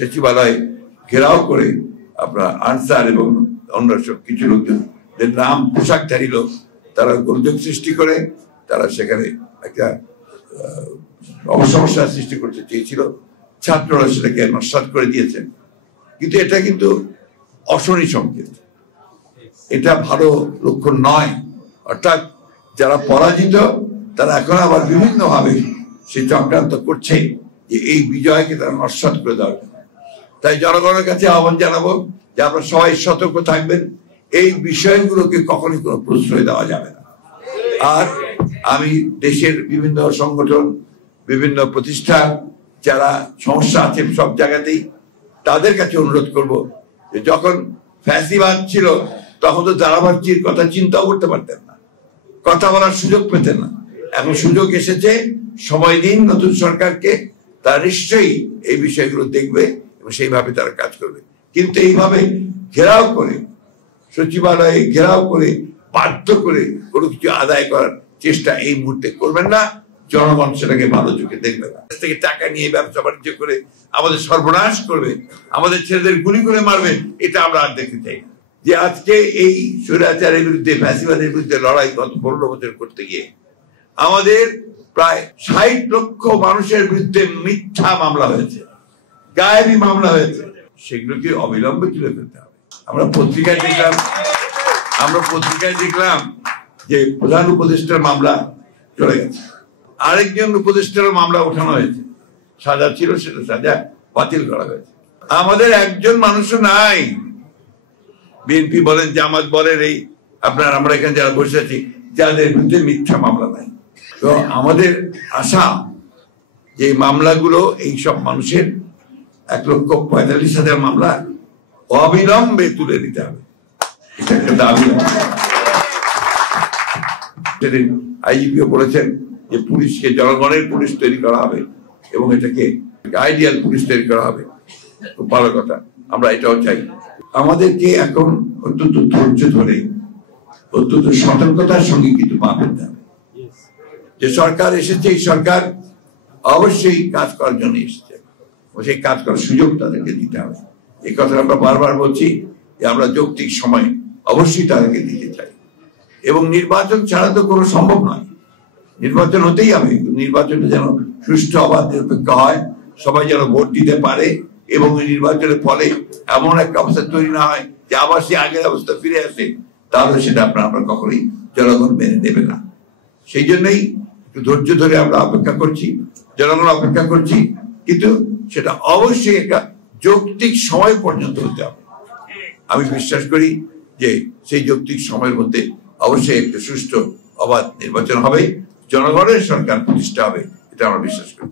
সচিবালয় ঘেরাও করে আপনার আনসার এবং অন্য সব কিছু লোকজনের নাম পোশাকধারী লোক তারা গোলযোগ সৃষ্টি করে তারা সেখানে একটা সমস্যার সৃষ্টি করতে চেয়েছিল। ছাত্ররা সেটাকে নস্যাৎ করে দিয়েছেন, কিন্তু এটা কিন্তু অশনি সংকেত, এটা ভালো লক্ষণ নয়। অর্থাৎ যারা পরাজিত তারা এখন আবার বিভিন্ন ভাবে সে চক্রান্ত করছে যে এই বিজয়কে তারা নস্যাৎ করে দেওয়ার জন্য। তাই জনগণের কাছে আহ্বান জানাবো যে আপনারা সবাই সতর্ক থাকবেন, এই বিষয়গুলোকে কখনই কোনো প্রশ্রয় দেওয়া যাবে না। আর আমি দেশের বিভিন্ন সংগঠন, বিভিন্ন প্রতিষ্ঠান যারা সমস্যা আছে সব জায়গাতেই, তাদের কাছে অনুরোধ করব যে যখন ফ্যাসিবাদ ছিল তখন তো ধারাবাহিক কথা চিন্তাও করতে পারতেন না, কথা বলার সুযোগ পেতেন না। এখন সুযোগ এসেছে, সময় দিন নতুন সরকারকে, তারা নিশ্চয়ই এই বিষয়গুলো দেখবে এবং সেইভাবে তারা কাজ করবে। কিন্তু এইভাবে ঘেরাও করে, সচিবালয়ে ঘেরাও করে, বাধ্য করে কোনো কিছু আদায় করার চেষ্টা এই মুহূর্তে করবেন না। জনগণ সেটাকে ভালো চোখে দেখবে না। থেকে টাকা নিয়ে ব্যবসা বাণিজ্য করে আমাদের সর্বনাশ করবে, আমাদের ছেলেদের গুলি করে মারবে, এটা আমরা আর দেখতে চাই না। যে আজকে এই স্বৈরাচারের বিরুদ্ধে, ফ্যাসিবাদের বিরুদ্ধে লড়াই গত 15 বছর করতে গিয়ে আমাদের প্রায় 60 লক্ষ মানুষের বিরুদ্ধে মিথ্যা মামলা হয়েছে, গায়েবী মামলা হয়েছে, সেগুলোকে অবিলম্বে তুলে ফেলতে হবে। আমরা পত্রিকায় দেখলাম যে প্রধান উপদেষ্টার মামলা চলে গেছে, আরেকজন উপদেষ্টার মামলা ওঠানো হয়েছে, সাজা ছিল সেটা সাজা বাতিল করা হয়েছে। আমাদের একজন মানুষও নাই, বিএনপি বলেন, জামাত বলেন, এই আপনার আমরা এখানে যারা বসে আছি যাদের বিরুদ্ধে মিথ্যা মামলা নাই। তো আমাদের আশা যে মামলাগুলো এই সব মানুষের 1,45,000 মামলা অবিলম্বে তুলে দিতে হবে, এটা একটা দাবি। আইজিপিও বলেছেন যে পুলিশকে জনগণের পুলিশ তৈরি করা হবে এবং এটাকে আইডিয়াল পুলিশ তৈরি করা হবে। খুব ভালো কথা, আমরা এটাও চাই। আমাদেরকে এখন অত্যন্ত ধৈর্য ধরে, অত্যন্ত সতর্কতার সঙ্গে কিন্তু পা ফেলতে হবে। যে সরকার এসেছে, এই সরকার অবশ্যই কাজ করার জন্য এসেছে, সেই কাজ করার সুযোগ তাদেরকে দিতে হবে। এই কথা আমরা বারবার বলছি যে আমরা যৌক্তিক সময় অবশ্যই তাদেরকে দিতে চাই, এবং নির্বাচন ছাড়া তো কোনো সম্ভব নয়। নির্বাচন হতেই হবে, নির্বাচনটা যেন সুষ্ঠু অবাধ নিরপেক্ষ হয়, সবাই যেন ভোট দিতে পারে, এবং নির্বাচনের ফলে এমন একটা অবস্থা তৈরি না হয় যে আবার সে আগের অবস্থা ফিরে আসে, তাহলে সেটা আমরা কখনোই জনগণ মেনে নেবে না। সেই জন্যই একটু ধৈর্য ধরে আমরা অপেক্ষা করছি, জনগণ অপেক্ষা করছি, কিন্তু সেটা অবশ্যই একটা যৌক্তিক সময় পর্যন্ত হতে হবে। আমি বিশ্বাস করি যে সেই যৌক্তিক সময়ের মধ্যে অবশ্যই একটা সুষ্ঠু অবাধ নির্বাচন হবে, জনগণের সরকার প্রতিষ্ঠা হবে, এটা আমরা বিশ্বাস করি।